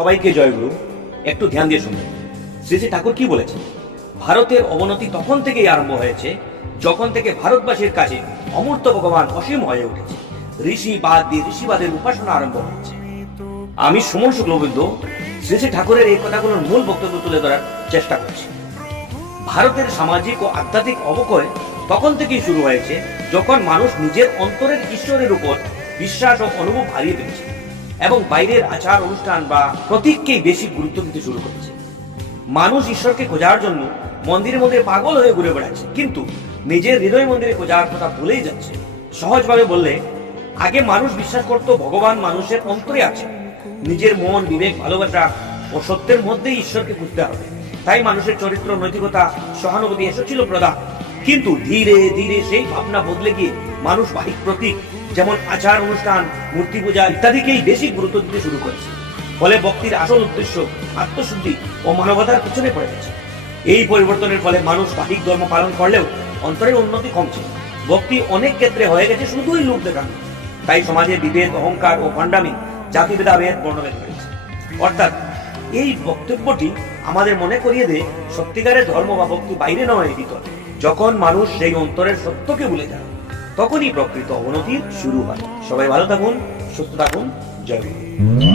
সবাইকে জয়গুরু। একটু ধ্যান দিয়ে শুনবেন। শ্রী শ্রী ঠাকুর কি বলেছেন? ভারতের অবনতি তখন থেকেই আরম্ভ হয়েছে যখন থেকে ভারতবাসীর কাছে অমূর্ত ভগবান অসীম হয়ে উঠেছে। ঋষিবাদ দিয়ে ঋষিবাদের উপাসনা আরম্ভ হয়েছে। আমি সুমন শুক্লবৈদ্য শ্রী শ্রী ঠাকুরের এই কথাগুলোর মূল বক্তব্য তুলে ধরার চেষ্টা করছি। ভারতের সামাজিক ও আধ্যাত্মিক অবক্ষয় তখন থেকেই শুরু হয়েছে যখন মানুষ নিজের অন্তরের ঈশ্বরের উপর বিশ্বাস ও অনুভব হারিয়ে ফেলেছে এবং বাইরের আচার অনুষ্ঠান বা প্রতীককেই বেশি গুরুত্ব দিতে শুরু করেছে। মানুষ ঈশ্বরকে খোঁজার জন্য মন্দিরের মধ্যে পাগল হয়ে ঘুরে বেড়াচ্ছে, কিন্তু নিজের হৃদয় মন্দিরে খোঁজার কথা ভুলেই যাচ্ছে। সহজভাবে বললে, আগে মানুষ বিশ্বাস করত ভগবান মানুষের অন্তরে আছে। নিজের মন, বিবেক, ভালোবাসা ও সত্যের মধ্যেই ঈশ্বরকে খুঁজতে হবে। তাই মানুষের চরিত্র, নৈতিকতা, সহানুভূতি এসব ছিল প্রধান। কিন্তু ধীরে ধীরে সেই ভাবনা বদলে গিয়ে মানুষ বাহিক প্রতীক যেমন আচার অনুষ্ঠান, মূর্তি পূজা ইত্যাদিকেই বেশি গুরুত্ব দিতে শুরু করেছে। ফলে ভক্তির আসল উদ্দেশ্য আত্মশুদ্ধি ও মানবতার পিছনে পড়ে গেছে। এই পরিবর্তনের ফলে মানুষ বাহিক ধর্ম পালন করলেও অন্তরের উন্নতি কমছে। ভক্তি অনেক ক্ষেত্রে হয়ে গেছে শুধুই লোক দেখানো। তাই সমাজে বিভেদ, অহংকার ও ভণ্ডামি, জাতিভেদাভেদ, বর্ণভেদ হয়েছে। অর্থাৎ এই বক্তব্যটি আমাদের মনে করিয়ে দেয়, সত্যিকারের ধর্ম বা ভক্তি বাইরে নয়, ভিতরে। যখন মানুষ সেই অন্তরের সত্যকে ভুলে যায়, তখনই প্রকৃত অবনতির শুরু হয়। সবাই ভালো থাকুন, সুস্থ থাকুন। জয় গুরু।